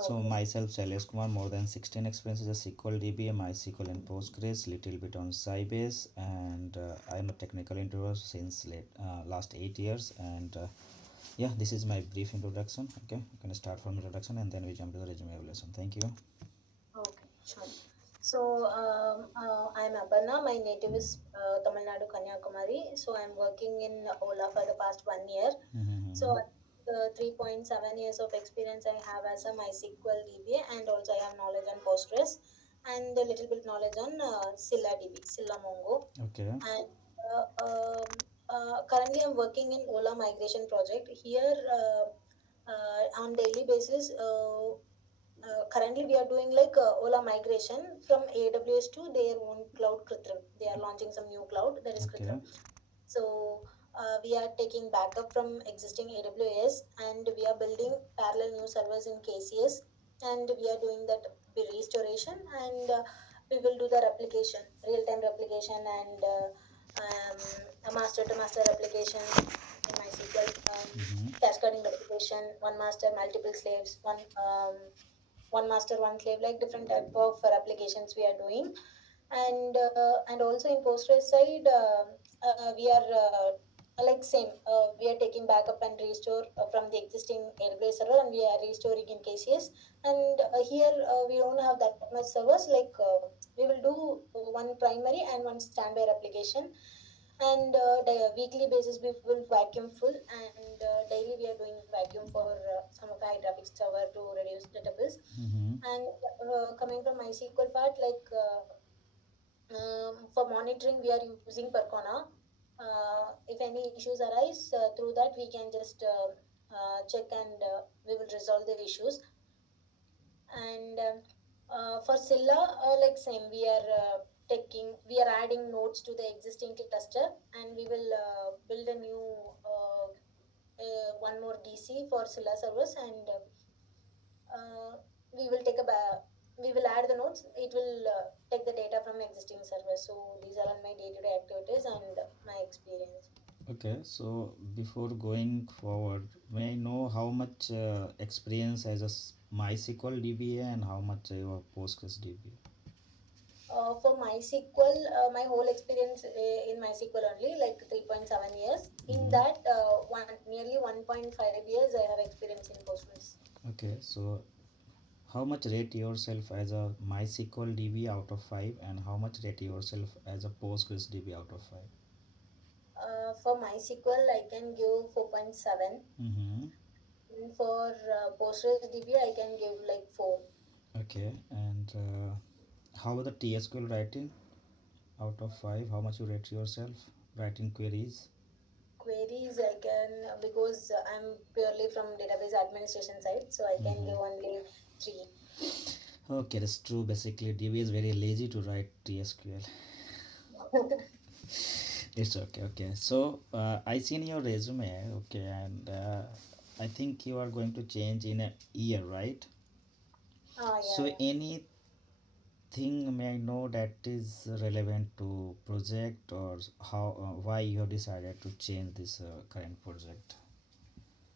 So Okay. myself, Shailesh Kumar, more than 16 experiences as SQL DB, MySQL and Postgres, little bit on Sybase, and I'm a technical interviewer since last 8 years. And yeah, this is my brief introduction. Okay, you can start from introduction and then we jump to the resume evaluation. Thank you. Okay, sure. So, I'm Aparna. My native is Tamil Nadu, Kanyakumari. So, I'm working in Ola for the past 1 year. So, Mm-hmm. 3.7 years of experience I have as a MySQL DBA, and also I have knowledge on Postgres and a little bit knowledge on Scylla DB, Scylla Mongo. Okay. And currently, I'm working in Ola migration project. Here, on daily basis, currently we are doing like Ola migration from AWS to their own cloud Krithram. They are launching some new cloud, that is Okay. Krithram. So we are taking backup from existing AWS, and we are building parallel new servers in KCS, and we are doing that restoration, and we will do the replication, real-time replication, and um, a master to master replication in MySQL, Mm-hmm. cascading replication, one master, multiple slaves, one master, one slave, like different type of applications we are doing. And also in Postgres side, we are like same. We are taking backup and restore from the existing AWS server, and we are restoring in KCS. And here we don't have that much servers. Like we will do one primary and one standby application, and the weekly basis we will vacuum full, and daily we are doing vacuum for some of the high traffic server to reduce data bills. Mm-hmm. And coming from MySQL part, like for monitoring we are using Percona. If any issues arise, through that we can just check, and we will resolve the issues. And for Scylla, like same, we are adding nodes to the existing cluster, and we will build a new one more DC for Scylla servers, and we will we will add the nodes. It will take the data from existing servers. So these are all my day-to-day activities and my experience. Okay, so before going forward, may I know how much experience as a MySQL DBA and how much your Postgres DBA? For MySQL, my whole experience in MySQL only like 3.7 years. In Mm-hmm. that, nearly 1.5 years I have experience in Postgres. Okay, so how much rate yourself as a MySQL DB out of 5 and how much rate yourself as a Postgres DB out of 5? For MySQL, I can give 4.7. Mm-hmm. And for Postgres DB, I can give like 4. Okay, and how about the TSQL writing out of 5? How much you rate yourself writing queries? Queries I can, because I'm purely from database administration side, so I can Mm-hmm. give only 3. Okay, that's true. Basically, DB is very lazy to write TSQL. It's okay. Okay, so I seen your resume. Okay, and I think you are going to change in a year, right? Ah, So yeah, anything may I know that is relevant to project or how why you have decided to change this current project?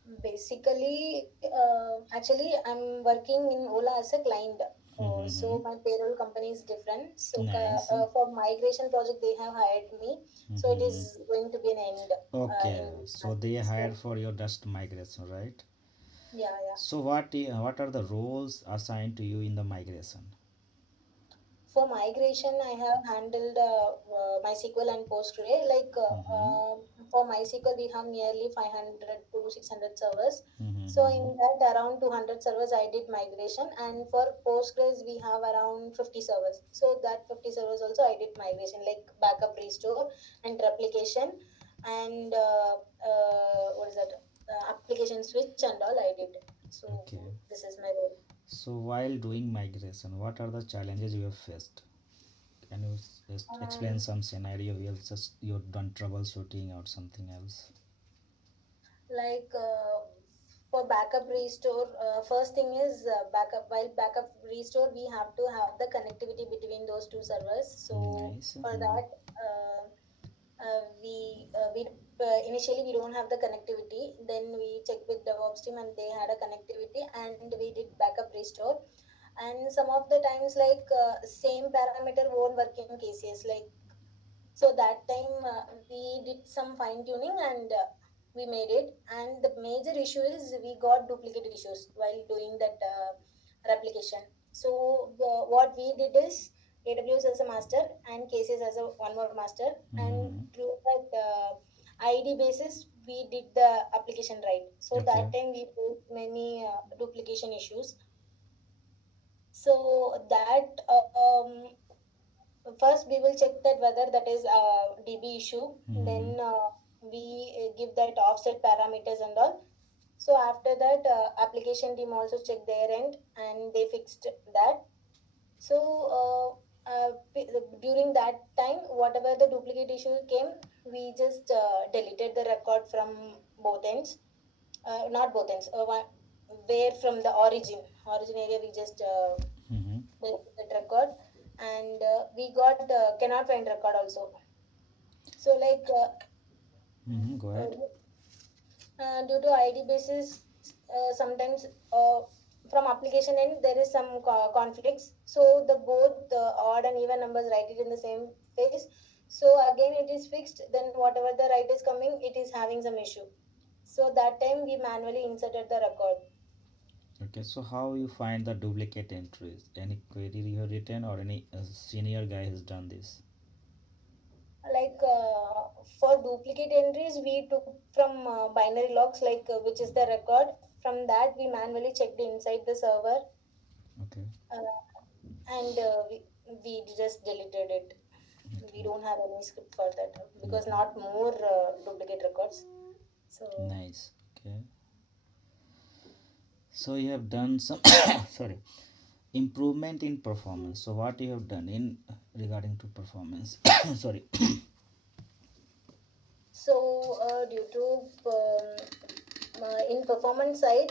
yeah. Basically, actually, I'm working in Ola as a client. Mm-hmm. So my payroll company is different. So Nice. for migration project, they have hired me. So it Mm-hmm. is going to be an end Okay, in this so month. they hired So for your dust migration, right? yeah, yeah. So what are the roles assigned to you in the migration? For migration, I have handled MySQL and Postgre. Like Mm-hmm. for MySQL, we have nearly 500 to 600 servers. So Mm-hmm. in that, around 200 servers, I did migration. And for Postgres, we have around 50 servers. So that 50 servers also I did migration, like backup, restore, and replication, and what is that? Application switch and all I did. So Okay. this is my role. So while doing migration, what are the challenges you have faced? Can you just explain Um, some scenario you've done troubleshooting or something else? like for backup restore, first thing is backup. While backup restore, we have to have the connectivity between those two servers. So Nice. for Mm-hmm. that, we initially we don't have the connectivity. Then we checked with DevOps team, and they had a connectivity, and we did backup restore. And some of the times, like same parameter won't work in cases, like so that time we did some fine tuning and we made it. And the major issue is we got duplicated issues while doing that replication. So what we did is AWS as a master and cases as a one more master, and Mm-hmm. through that ID basis we did the application right. So Okay. that time we faced many duplication issues. So that first we will check that whether that is a DB issue. Mm-hmm. Then we give that offset parameters and all. So after that, application team also checked their end and they fixed that. So during that time, whatever the duplicate issue came, we just deleted the record from both ends. Not both ends. Where from the origin area, we just Mm-hmm. deleted that record, and we got cannot find record also. So like Mm-hmm. Go ahead. due to ID basis, sometimes from application end there is some conflicts. So the both odd and even numbers write it in the same phase. So again it is fixed. Then whatever the write is coming, it is having some issue. So that time we manually inserted the record. Okay, so how you find the duplicate entries? Any query you have written or any senior guy has done this? Like for duplicate entries, we took from binary logs, like which is the record. From that, we manually checked inside the server, Okay. and we just deleted it. We Okay. don't have any script for that because Mm-hmm. not more duplicate records. So Nice. Okay. So you have done some sorry, improvement in performance. So what you have done in regarding to performance? Sorry. so due to in performance side,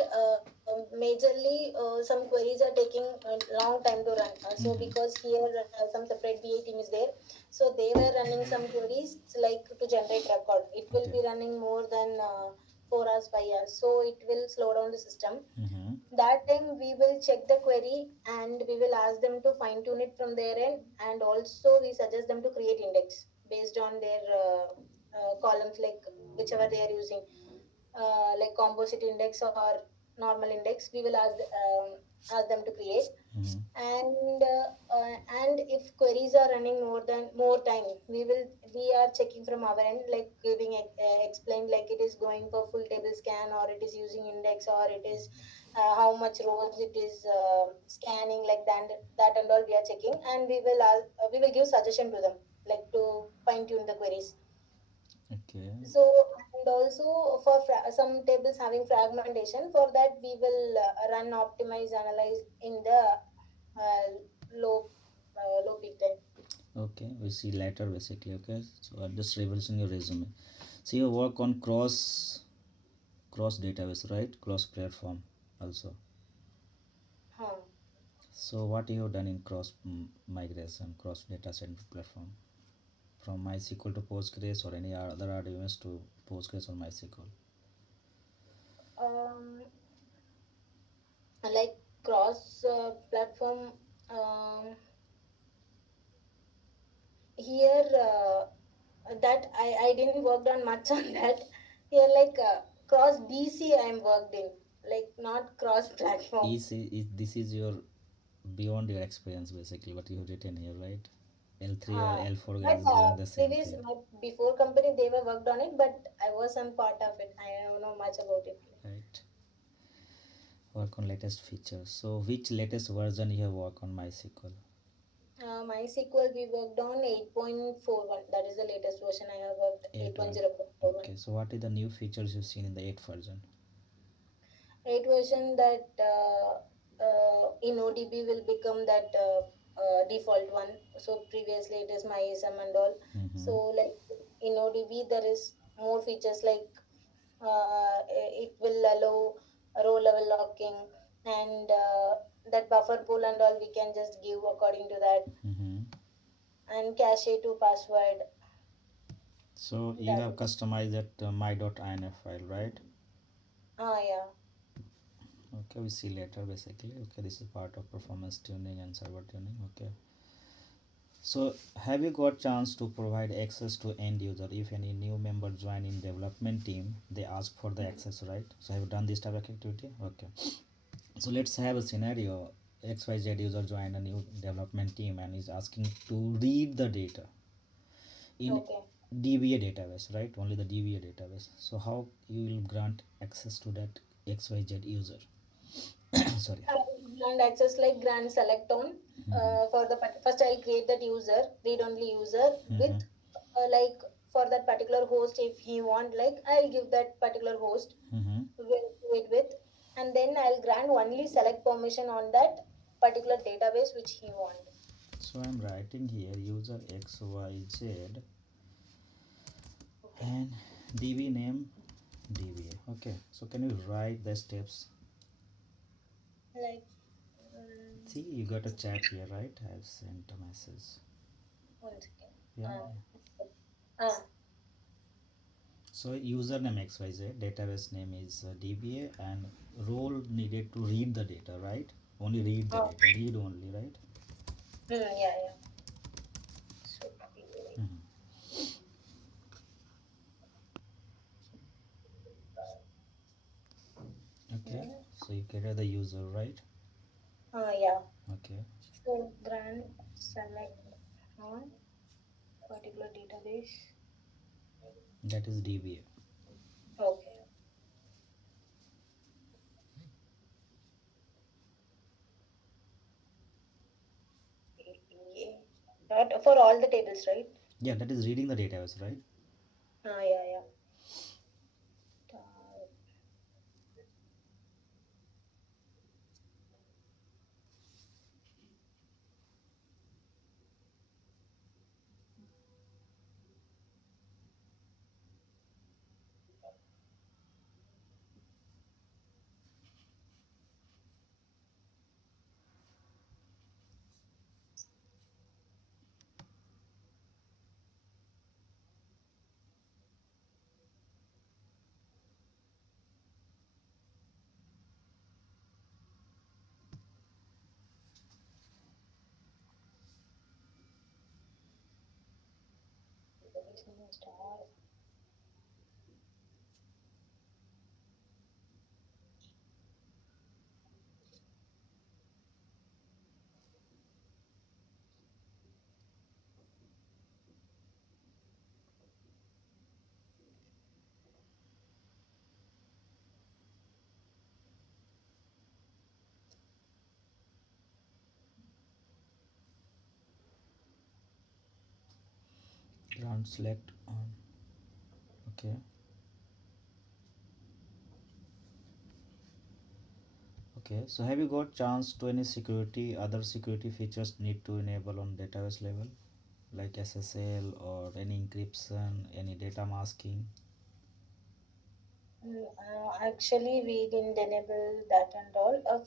majorly some queries are taking a long time to run. So Mm-hmm. because here some separate BA team is there, so they were running some queries like to generate record. It will Okay. be running more than 4 hours, 5 hours. So it will slow down the system. Mm-hmm. That time we will check the query and we will ask them to fine tune it from their end, and also we suggest them to create index based on their columns, like whichever they are using, like composite index or normal index. We will ask them to create. Mm-hmm. And if queries are running more time, we are checking from our end, like giving explain like it is going for full table scan, or it is using index, or it is how much rows it is scanning, like that and all we are checking. And we will give suggestion to them, like to fine tune the queries. Okay. So, and also for some tables having fragmentation, for that we will run optimize analyze in the uh, low low peak time. Okay. We see later basically. Okay. So I'm just reversing your resume. So you work on cross database, right? Cross platform also. Huh. So what you have done in cross migration, cross data center platform from MySQL to Postgres or any other RDBMS to Postgres or MySQL? Um, like cross platform, here that I didn't worked on much on that. Here like cross DC I'm worked in, like not cross platform. This is your beyond your experience basically what you have written here, right? L3 or Uh, L4 guys but is doing the same previous thing, my before company they were worked on it, but I was some part of it. I don't know much about it. right? Work on latest features. So which latest version you have worked on MySQL? MySQL we worked on 8.41. That is the latest version I have worked. 8 one. 8.0.41. Okay, so what is the new features you've seen in the 8 version? 8 version that in ODB will become that default one. So previously it is MySM and all. Mm-hmm. So like in ODB there is more features, like it will allow row level locking, and that buffer pool and all we can just give according to that, Mm-hmm. and cache to password. So you That have is customized that my.inf file, right? yeah. Okay, we see later basically. Okay, this is part of performance tuning and server tuning. Okay, so have you got chance to provide access to end user? If any new member join in development team, they ask for the access, right? So have you done this type of activity? Okay, so let's have a scenario. XYZ user join a new development team and is asking to read the data in Okay. DBA database, right? Only the DBA database. So how you will grant access to that XYZ user? Sorry. And access like grant select on for the first I'll create that user, read only user with Mm-hmm. like for that particular host if he want, like I'll give that particular host Mm-hmm. with, and then I'll grant only select permission on that particular database which he want. So I'm writing here user XYZ Okay. and DB name DBA. Okay, so can you write the steps? Like See, you got a chat here, right? I've sent a message. one second. Yeah. Uh, uh, So username XYZ, database name is DBA, and role needed to read the data, right? Only read the uh, data, read only, right? yeah, yeah. So, Mhm. Okay, mm, so you create the user, right? yeah. Okay, So grant select on particular database. that is DBA. Okay. Yeah. Not for all the tables, right? Yeah, that is reading the database, right? Yeah, yeah. Database name star. Ground select on. Okay, okay. So have you got chance to any security, other security features need to enable on database level, like SSL or any encryption, any data masking? Actually, we didn't enable that and all.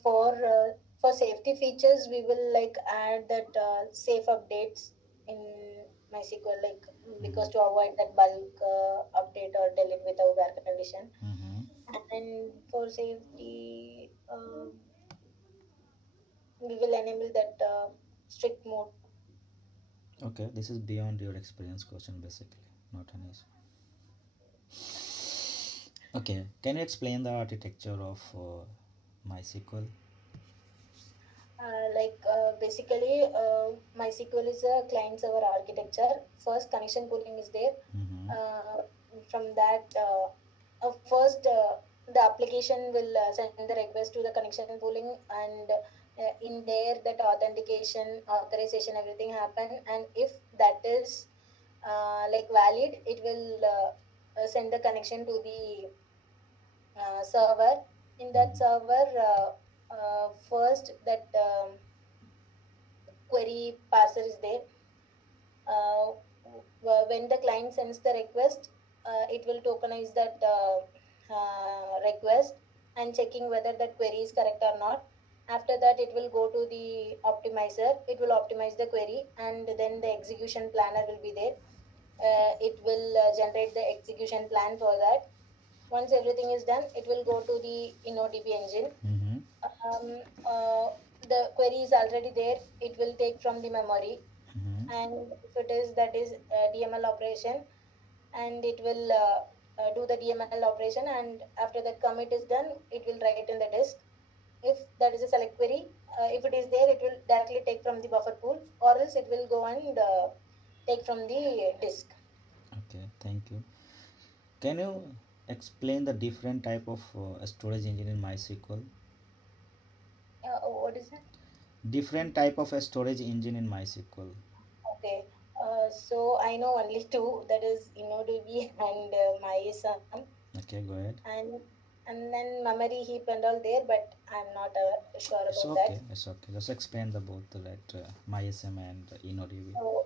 For safety features, we will like add that safe updates in MySQL, like because to Mm-hmm. avoid that bulk update or delete without air condition. Mm-hmm. And for safety, we will enable that strict mode. Okay, this is beyond your experience question basically, not an issue. Okay, can you explain the architecture of MySQL? Basically, MySQL is a client server architecture. First, connection pooling is there. Mm-hmm. From that, first the application will send the request to the connection pooling, and in there that authentication, authorization, everything happen. And if that is like valid, it will send the connection to the server. In that Mm-hmm. server, first that query parser is there. When the client sends the request, it will tokenize that request and checking whether that query is correct or not. After that, it will go to the optimizer. It will optimize the query, and then the execution planner will be there. It will generate the execution plan for that. Once everything is done, it will go to the InnoDB engine. um, uh, the query is already there, it will take from the memory. Mm-hmm. And if it is, that is DML operation, and it will do the DML operation, and after that commit is done, it will write in the disk. If that is a select query, if it is there, it will directly take from the buffer pool, or else it will go and take from the disk. Okay, thank you. Can you explain the different type of storage engine in MySQL? What is it? Different type of a storage engine in MySQL. Okay. So I know only two, that is InnoDB and MySum, Okay, go ahead. and then memory heap and all there, but I'm not sure It's about that. okay. It's okay. Just explain the both, right? MySM and InnoDB. So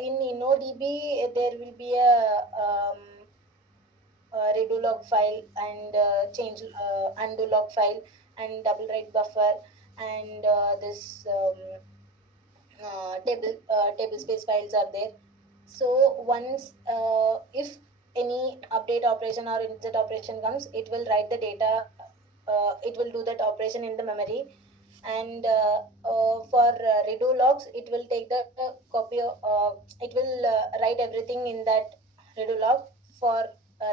in InnoDB, there will be a redo log file, and change undo log file, and double write buffer, and this table space files are there. So once if any update operation or insert operation comes, it will write the data. It will do that operation in the memory, and for redo logs, it will take the copy. It will write everything in that redo log for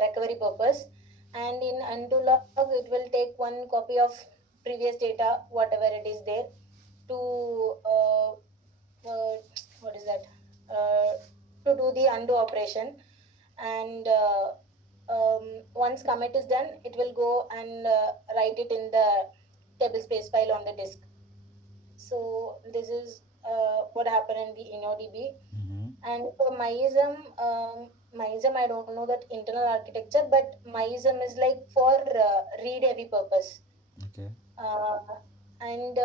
recovery purpose. And in undo log, it will take one copy of previous data, whatever it is there, to uh, what is that, uh, to do the undo operation. And once commit is done, it will go and write it in the table space file on the disk. So this is what happened in the InnoDB. Mm-hmm. And for MyISM, I don't know that internal architecture, but MyISM is like for read heavy purpose. Okay. uh, and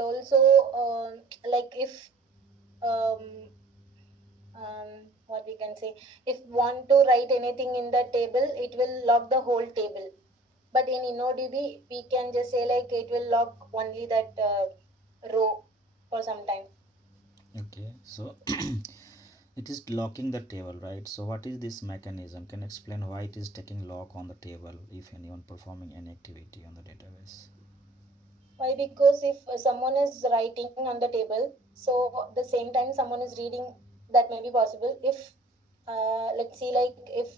also, like if um, what we can say, if want to write anything in the table, it will log the whole table. But in InnoDB, we can just say like it will log only that row for some time. Okay. So it is locking the table, right? So what is this mechanism? Can you explain why it is taking lock on the table if anyone performing any activity on the database? Why? Because if someone is writing on the table, so the same time someone is reading, that may be possible. If let's see, like if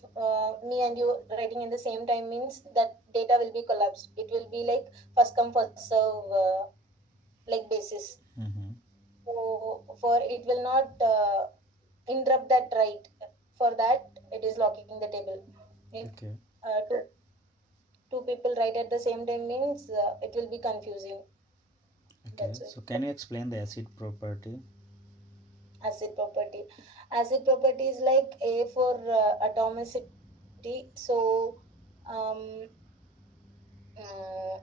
me and you writing in the same time, means that data will be collapsed. It will be like first come first serve, like basis. Mm-hmm. So for it will not interrupt that write. For that, it is locking the table. If Okay. two people write at the same time, means it will be confusing. Okay. That's it. So can you explain the acid property? Acid property. Acid property is like A for atomicity. So um, uh,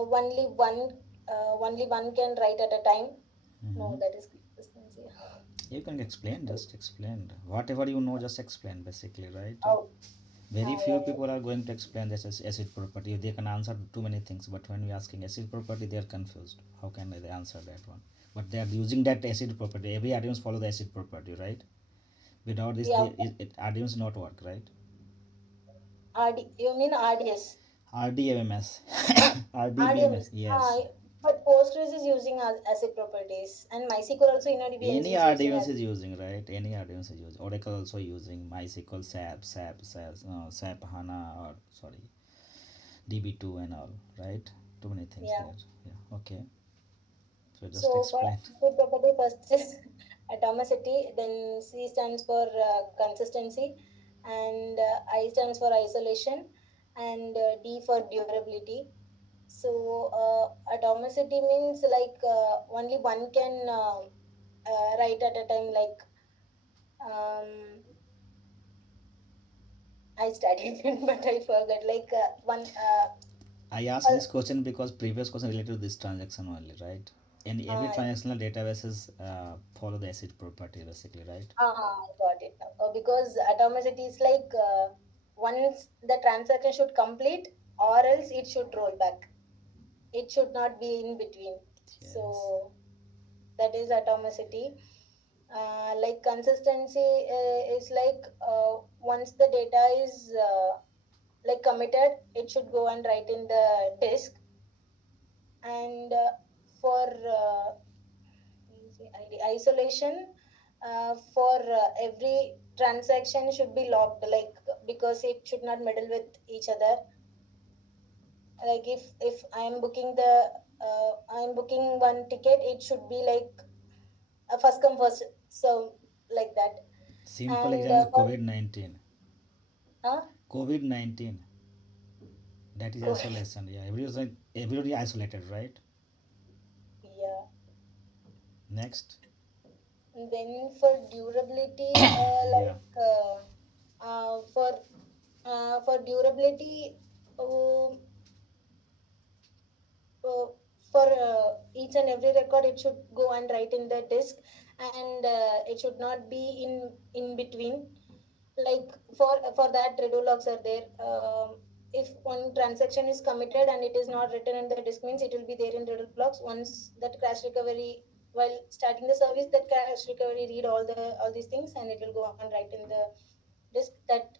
only one can write at a time. Mm-hmm. No, that is consistency. You can explain, just explain. Whatever you know, just explain basically, right? Oh, Very few yeah, yeah. people are going to explain this as acid property. They can answer too many things, but when we asking acid property, they are confused. How can they answer that one? But they are using that acid property. Every audience follow the acid property, right? Without this, Yeah. audience not work, right? You mean RDS? RDMMS, RDBMS, RDMS. yes. But Postgres is using acid properties, and MySQL also InnoDB Any is using RDMS acid. is using, right? Any RDMS is using. Oracle also using MySQL, SAP HANA, or sorry, DB2 and all, right? Too many things Yeah. there. Yeah, okay. So just So for explain. acid property, first is atomicity, then C stands for consistency, and I stands for isolation, and D for durability. So atomicity means like only one can write at a time. Like um, I studied it, but I forgot. Like one. I asked this question because previous question related to this transaction only, right? And every Uh, transactional databases follow the acid property basically, right? I got it now. Because atomicity is like once the transaction should complete, or else it should roll back. It should not be in between. Yes. So that is atomicity. Like consistency is like once the data is like committed, it should go and write in the disk. And for ID isolation, for every transaction should be logged, like because it should not meddle with each other. Like if I'm booking one ticket, it should be like a first come first serve, like that. Simple And example is for COVID-19. huh? COVID-19, that is COVID. isolation. Yeah, everybody isolated, right? Yeah. Next. And then for durability, Yeah. for durability, um, uh, for each and every record, it should go and write in the disk, and it should not be in between. Like for that, redo logs are there. If one transaction is committed and it is not written in the disk, means it will be there in redo logs. Once that crash recovery, while starting the service, that crash recovery read all these things, and it will go and write in the disk. That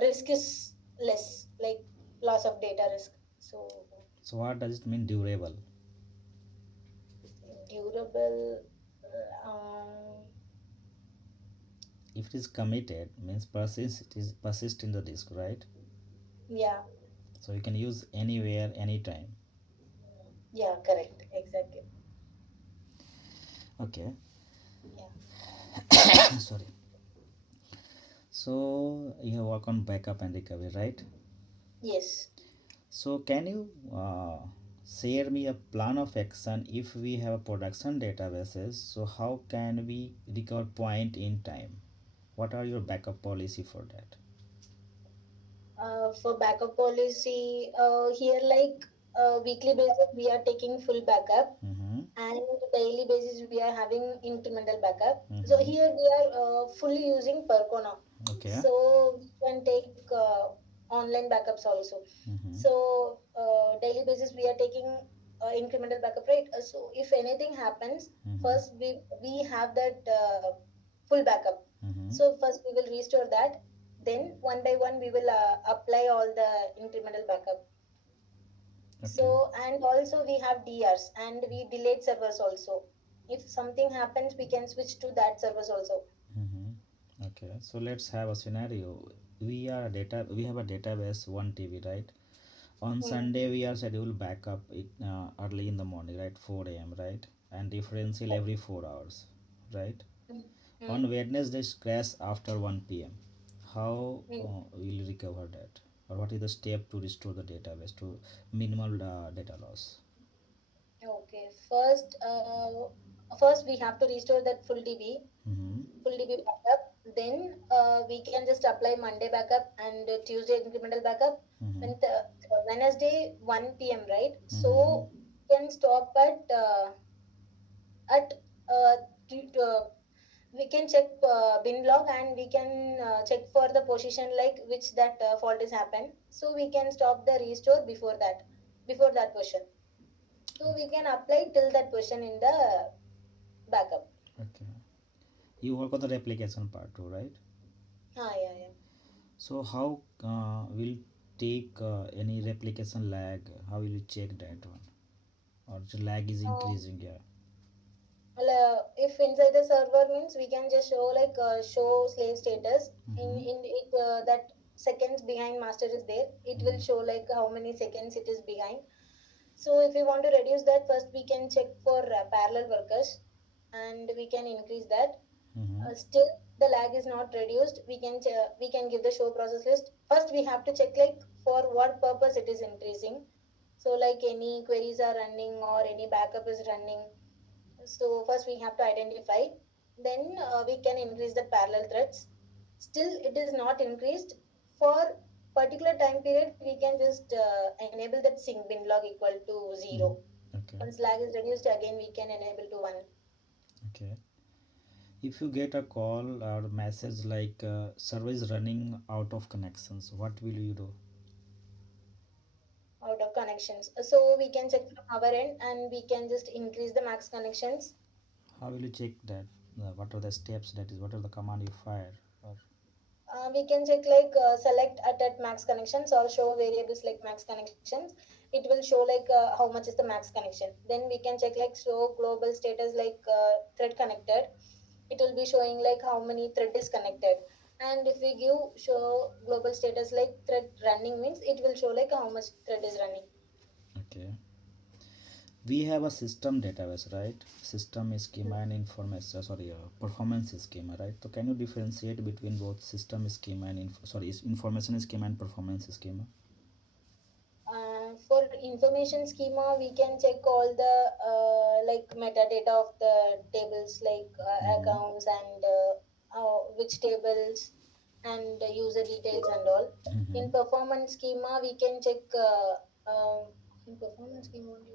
risk is less, like loss of data risk. So So what does it mean durable? durable. Um, If it is committed, means persist, it is persist in the disk, right? yeah, So you can use anywhere, anytime. yeah, correct, exactly. Okay. Yeah. Sorry. So you work on backup and recovery, right? Yes. So can you share me a plan of action if we have a production databases? So how can we recover point in time? What are your backup policy for that? For backup policy, here like weekly basis we are taking full backup, Mm-hmm. and daily basis we are having incremental backup. So Mm-hmm. here we are fully using Percona. Okay. So we can take online backups also. Mm-hmm. So daily basis we are taking incremental backup, right? So if anything happens, Mm-hmm. first we have that full backup. Mm-hmm. So first we will restore that. Then one by one we will apply all the incremental backup. Okay. So, and also we have DRs and we delayed servers also. If something happens, we can switch to that servers also. Mm-hmm. Okay. So let's have a scenario. We have a database 1 TB, right? On Mm, Sunday we are scheduled backup it early in the morning, right? 4 a.m., right? And differential every 4 hours, right? mm, mm, On Wednesday crash after 1 p.m. How mm. will you recover that? Or what is the step to restore the database to minimal data loss? Okay. First we have to restore that Mm-hmm. full DB backup. Then we can just apply Monday backup and Tuesday incremental backup. Mm-hmm. When Wednesday 1 p.m., right? Mm-hmm. So we can stop at uh, we can check bin log, and we can check for the position like which that fault is happened, so we can stop the restore before that position, so we can apply till that position in the backup. Okay. You work on the replication part too, right? Yeah, yeah. So how will take any replication lag? How will you check that one? Or the lag is uh, increasing? Yeah. well, if inside the server means we can just show like show slave status Mm-hmm. in it, that seconds behind master is there, it will Mm-hmm. show like how many seconds it is behind. So if we want to reduce that, first we can check for parallel workers, and we can increase that. Mm-hmm. Still, the lag is not reduced. We can give the show process list. First, we have to check like for what purpose it is increasing. So like any queries are running or any backup is running. So first we have to identify. Then we can increase the parallel threads. Still, it is not increased for particular time period. We can just enable that sync bin log equal to Mm-hmm. 0. Okay. Once lag is reduced, again we can enable to 1. Okay. If you get a call or message like server is running out of connections, what will you do? Out of connections. So we can check from our end, and we can just increase the max connections. How will you check that? What are the steps? That is, what are the command you fire? Or, We can check like select at max connections or show variables like max connections. It will show like how much is the max connection. Then we can check like show global status like thread connected. It will be showing like how many thread is connected. And if we give show global status like thread running means it will show like how much thread is running. Okay. We have a system database, right? System schema and information, sorry, performance schema, right? So can you differentiate between both system schema and information schema and performance schema? For information schema, we can check all the like metadata of the tables, like Mm-hmm. accounts and which tables and user details and all. Mm-hmm. In performance schema, we can check in performance schema only.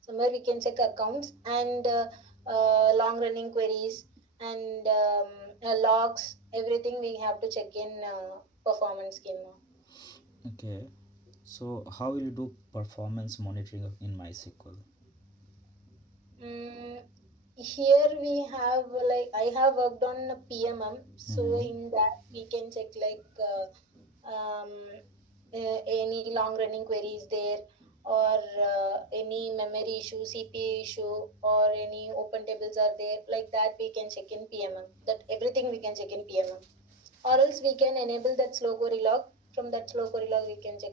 Somewhere we can check accounts and long running queries and logs. Everything we have to check in performance schema. Okay. So how will you do performance monitoring in MySQL? Mm, Here we have like I have worked on a PMM, so Mm-hmm. in that we can check like any long running queries there or any memory issue, CPU issue, or any open tables are there. Like that we can check in PMM. That everything we can check in PMM. Or else we can enable that slow query log. From that slow query log we can check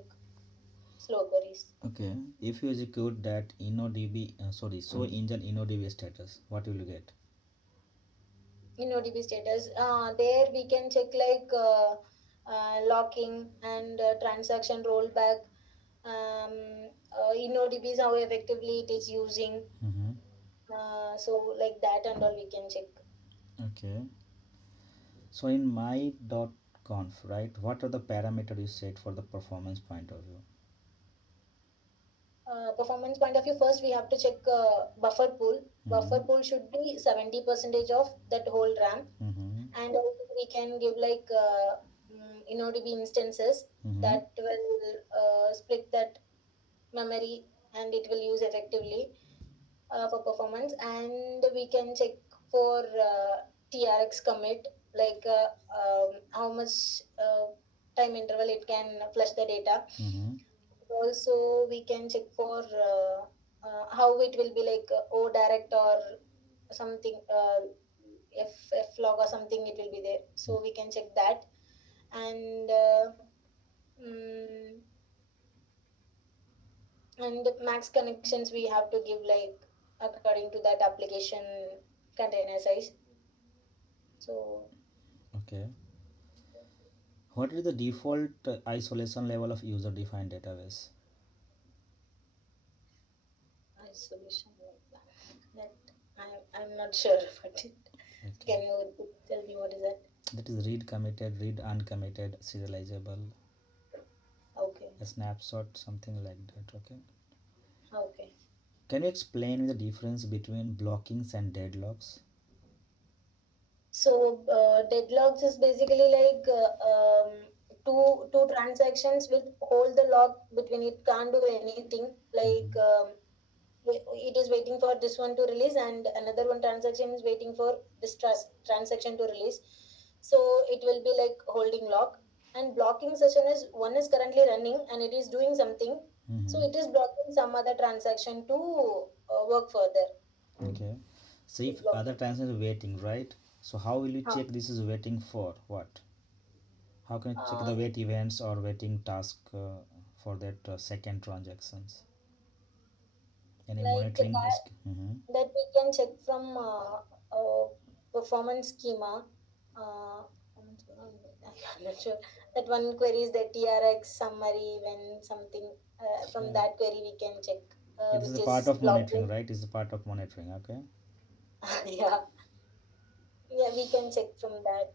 slow queries. Okay. If you execute that so engine InnoDB status, what will you get? In ODB status. There we can check like locking and transaction rollback. In ODBs, how effectively it is using. Mm-hmm. So like that and all we can check. Okay. So in my.conf, right, what are the parameters you set for the performance point of view? Performance point of view, first we have to check buffer pool. Mm-hmm. Buffer pool should be 70 percentage of that whole RAM, Mm-hmm. and also we can give like InnoDB instances Mm-hmm. that will split that memory and it will use effectively for performance. And we can check for TRX commit, like how much time interval it can flush the data. Mm-hmm. Also we can check for how it will be like o direct or something, f log or something it will be there, so we can check that. And mm, and max connections we have to give like according to that application container size. So Okay. What is the default isolation level of user defined database? isolation like that I'm not sure about it. Okay. Can you tell me what is that? That is read committed, read uncommitted, serializable, Okay. a snapshot, something like that. Okay. Okay. Can you explain the difference between blockings and deadlocks? So deadlocks is basically like two transactions will hold the lock between, it can't do anything, like Mm-hmm. it is waiting for this one to release and another one transaction is waiting for this transaction to release. So it will be like holding lock. And blocking session is one is currently running and it is doing something, so Mm-hmm. it is blocking some other transaction to work further. Okay. So Is if other blocking. transaction is waiting, right? So how will you Huh. check this is waiting for what? How can you check Uh, the wait events or waiting task for that second transactions? Any like monitoring that is. Mm-hmm. that we can check from performance schema. I'm not sure. That one query is the TRX summary when something from Yeah. that query we can check Yeah, this is which a part is of monitoring, blocking. right? This is a part of monitoring. Okay. Yeah, yeah, we can check from that,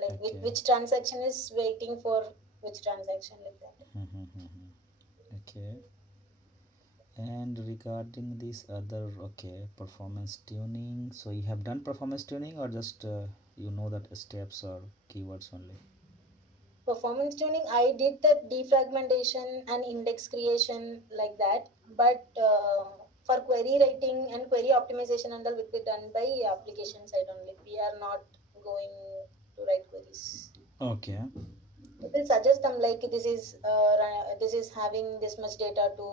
like Okay. which transaction is waiting for which transaction, like that. Mm-hmm. Okay. And regarding this other, okay, performance tuning. So you have done performance tuning or just you know that steps or keywords only? Performance tuning, I did the defragmentation and index creation like that, but for query writing and query optimization and all will be done by application side only. We are not going. to write queries. Okay. It will suggest them like this is having this much data to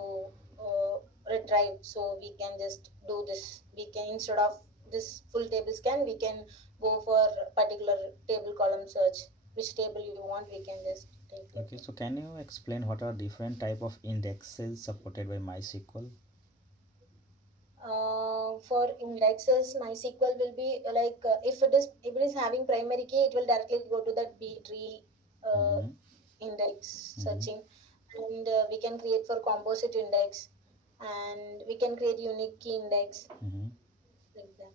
retrieve, so we can just do this. We can, instead of this full table scan, we can go for particular table column search. Which table you want, we can just take like Okay, that. so can you explain what are different type of indexes supported by MySQL? For indexes, MySQL will be like if it is having primary key, it will directly go to that B tree uh, Mm-hmm. index Mm-hmm. searching, and we can create for composite index, and we can create unique key index Mm-hmm. like that.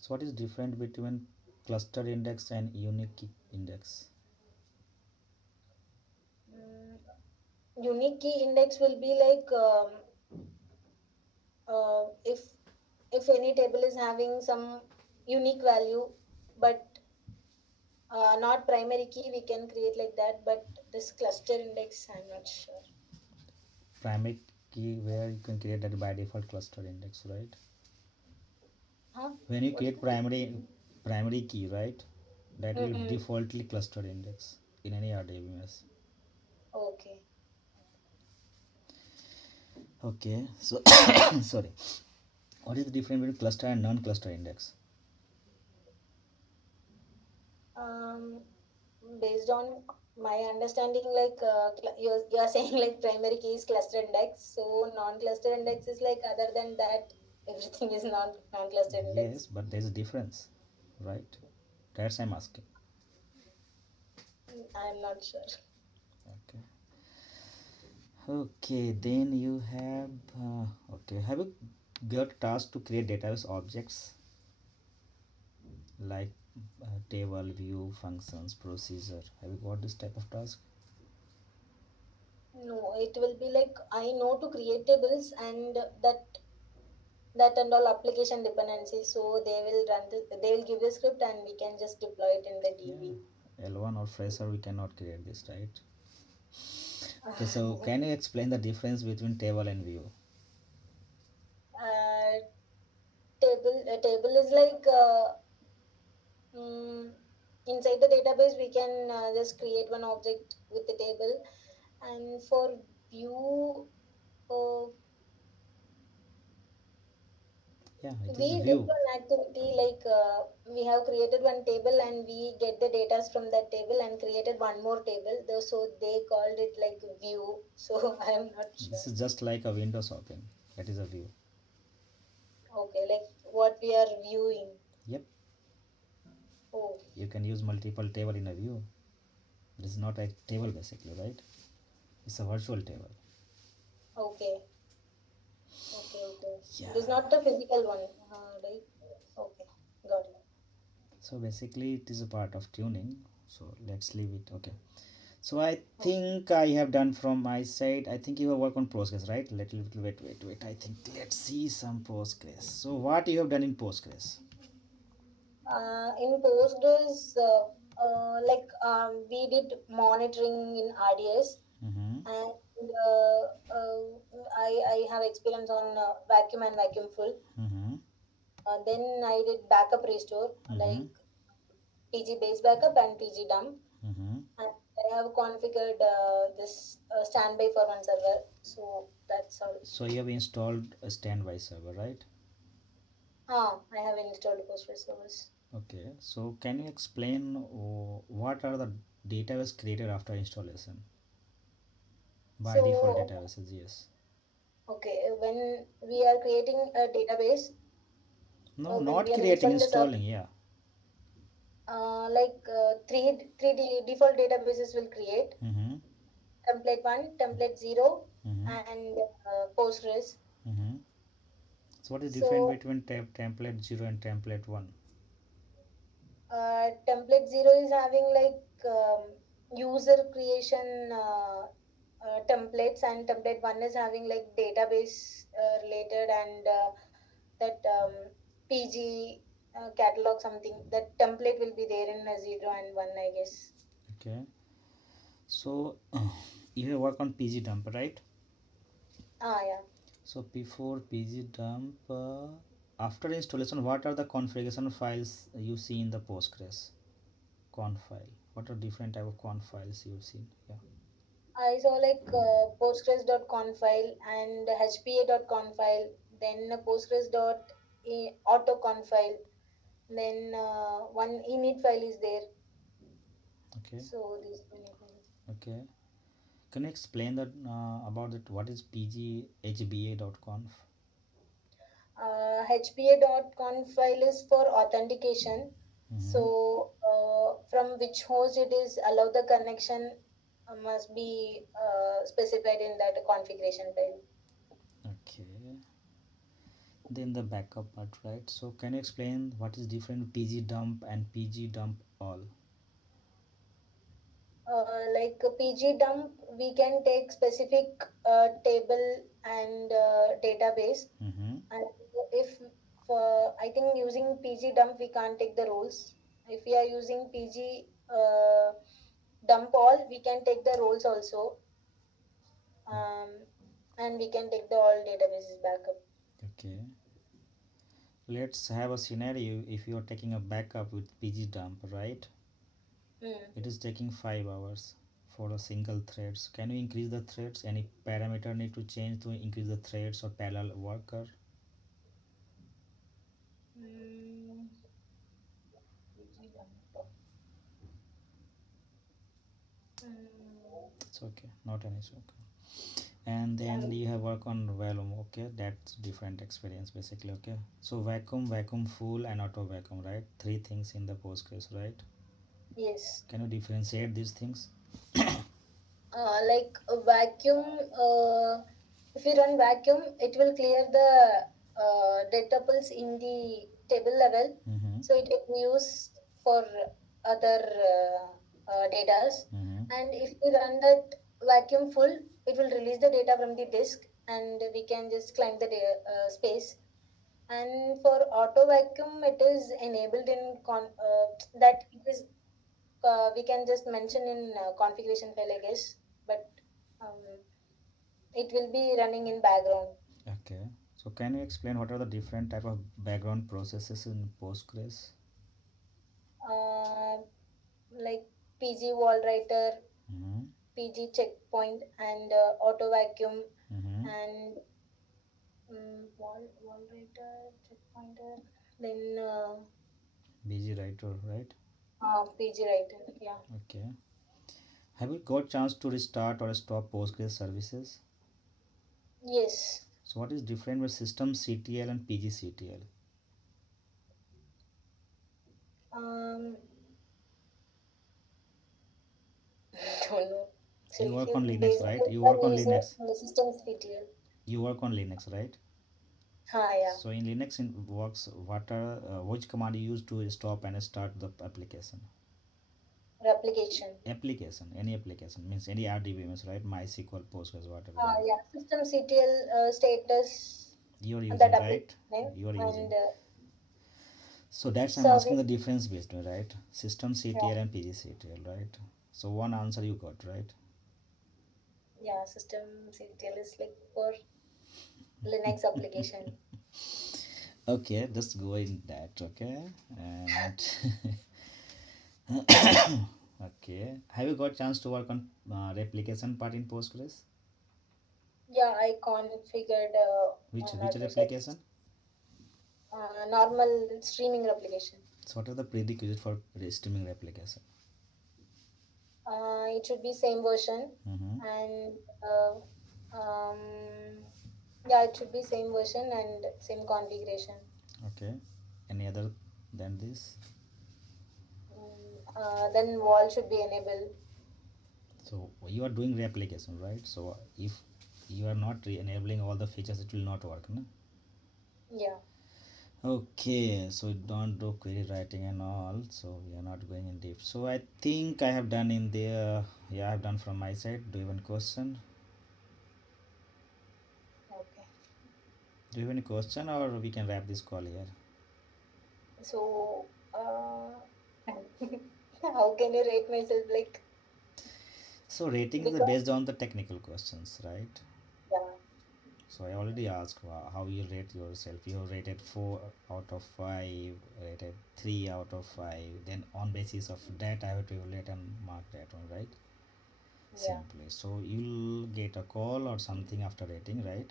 So what is different between cluster index and unique index? Mm, Unique key index will be like if any table is having some unique value, but not primary key, we can create like that. But this cluster index, I'm not sure. Primary key where you can create that by default cluster index, right? Huh? When you What's create that? primary key, right? That will Mm-mm. defaultly cluster index in any RDBMS. Okay. Okay, so sorry. What is the difference between cluster and non-cluster index? Um, Based on my understanding, like you're saying like primary key is cluster index, so non-cluster index is like other than that, everything is non-cluster index. Yes, but there's a difference, right? That's I'm asking. I'm not sure. Okay. Okay, then you have okay. Have you got task to create database objects like table, view, functions, procedure? Have you got this type of task? No, it will be like I know to create tables, and that and all application dependencies. So they will give the script, and we can just deploy it in the DB. Yeah, L1 or fresher we cannot create this, right? Okay, so can you explain the difference between table and view? uh, table is like mm, inside the database we can just create one object with the table, and for view uh, Yeah, it is we did view. one activity like we have created one table and we get the data from that table and created one more table, though, so they called it like view. So I am not This sure. is just like a Windows open. That is a view. Okay, like what we are viewing. Yep, Oh, you can use multiple table in a view. It is not a table basically, right? It's a virtual table. okay, okay. Yeah. It is not a physical one, right? Okay, got it. So basically, it is a part of tuning. So let's leave it. Okay. So I Okay. think I have done from my side. I think you have worked on Postgres, right? Wait. I think let's see some Postgres. So what you have done in Postgres? In Postgres, we did monitoring in RDS, Mm-hmm. and I have experience on vacuum and vacuum full. Mm-hmm. Then I did backup restore, Mm-hmm. like PG base backup and PG dump, Mm-hmm. and I have configured this standby for one server. So that's all. So you have installed a standby server, right? I have installed Postgres servers. Okay. So can you explain what are the database created after installation? By default So databases, yes. okay, when we are creating a database, No, when we not are creating, installing the server, installing. Yeah. three default databases will create Mm-hmm. template one, template zero, Mm-hmm. and Postgres. Mm-hmm. So what is different So between template 0 and template 1? template zero is having like user creation templates, and template one is having like database related, and that PG catalog something. That template will be there in a zero and one, I guess. Okay. So you have worked on PG dump, right? Yeah. So before PG dump, after installation, what are the configuration files you see in the Postgres? conf file? What are different type of conf files you've seen? Yeah. I saw like postgres.conf file and hpa.conf file, then postgres.autoconf file, then one init file is there. Okay. So these many files. Okay. Can you explain that about that? What is pghba.conf? hpa.conf file is for authentication. Mm-hmm. So from which host it is allow the connection must be specified in that configuration file. Okay. Then the backup part, right? So can you explain what is different pg dump and pg dump all? Like a PG dump, we can take specific table and database. Mm-hmm. And if for I think using PG dump, we can't take the roles. If we are using PG dump all, we can take the roles also, um, and we can take the all databases backup. Okay. Let's have a scenario. If you are taking a backup with pg dump, right? Hmm. It is taking 5 hours for a single threads. Can you increase the threads? Any parameter need to change to increase the threads or parallel worker? Mm, PG dump. Mm, It's okay, not an issue. Okay. And yeah. then you have work on volume. Okay, that's different experience basically. Okay, so vacuum, vacuum full, and auto vacuum, right? Three things in the postgres, right? Yes. Can you differentiate these things? Like a vacuum, if you run vacuum, it will clear the dead tuples in the table level, Mm-hmm. so it will be used for other datas. Mm-hmm. And if we run that vacuum full, it will release the data from the disk, and we can just climb the space. And for auto vacuum, it is enabled in that it is we can just mention in configuration file, I guess, but um, it will be running in background. Okay. So can you explain what are the different type of background processes in Postgres? Uh, like PG wall writer, Mm-hmm. PG checkpoint, and auto vacuum, Mm-hmm. and wall writer, checkpointer, then BG writer, right? PG writer. Yeah. Okay. Have you got chance to restart or stop Postgres services? Yes. So what is different with system CTL and PGCTL? Um, don't know. So You if work you on Linux, based right? on You the work on user Linux. the system's detail. You work on Linux, right? Yeah. So in Linux, it works. What are which command you use to stop and start the application? Replication. Application, any application means any RDBMS, right? MySQL, Postgres, whatever. Yeah, systemctl status You are that using, application right? name You are and using. So that's I'm asking service. the difference based, right? System Yeah, CTL and PGCTL, right? So one answer you got, right? yeah, systemctl is like for Linux application. Okay, just go in that, okay? And okay, have you got chance to work on replication part in Postgres? Yeah, I configured Which one which or two sets. replication? Normal streaming replication. So what are the prerequisites for streaming replication? It should be same version, Mm-hmm. and um, yeah, it should be same version and same configuration. Okay. Any other than this? Then wall should be enabled. So you are doing replication, right? So if you are not enabling all the features, it will not work, no? Yeah. Okay, so you don't do query writing and all, so we are not going in deep. So I think I have done in the yeah, I have done from my side. Do you have any question? Okay. Do you have any question, or we can wrap this call here? So, how can you rate myself? Like, So rating is because, based on the technical questions, right? yeah, So I already asked how you rate yourself. You rated 4 out of 5, rated 3 out of 5. Then on basis of that, I have to evaluate and mark that one, right? Yeah. Simply. So you'll get a call or something after rating, right?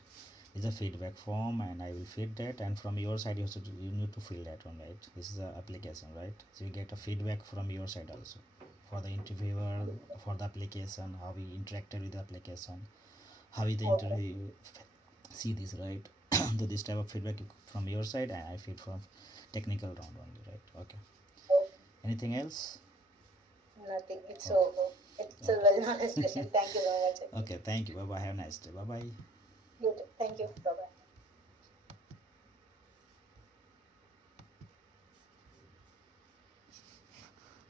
It's a feedback form, and I will feed that. And from your side, you need to fill that one, right? This is the application, right? So you get a feedback from your side also for the interviewer, for the application, how we interacted with the application, how is the Okay. interview see this, right? So this type of feedback from your side, and I feed from technical round only, right? Okay. Anything else? Nothing. It's Okay. so. It's a Okay. well-known expression. Thank you so much. Okay, thank you. Bye bye. Have a nice day. Bye bye. You too. Thank you. Bye bye.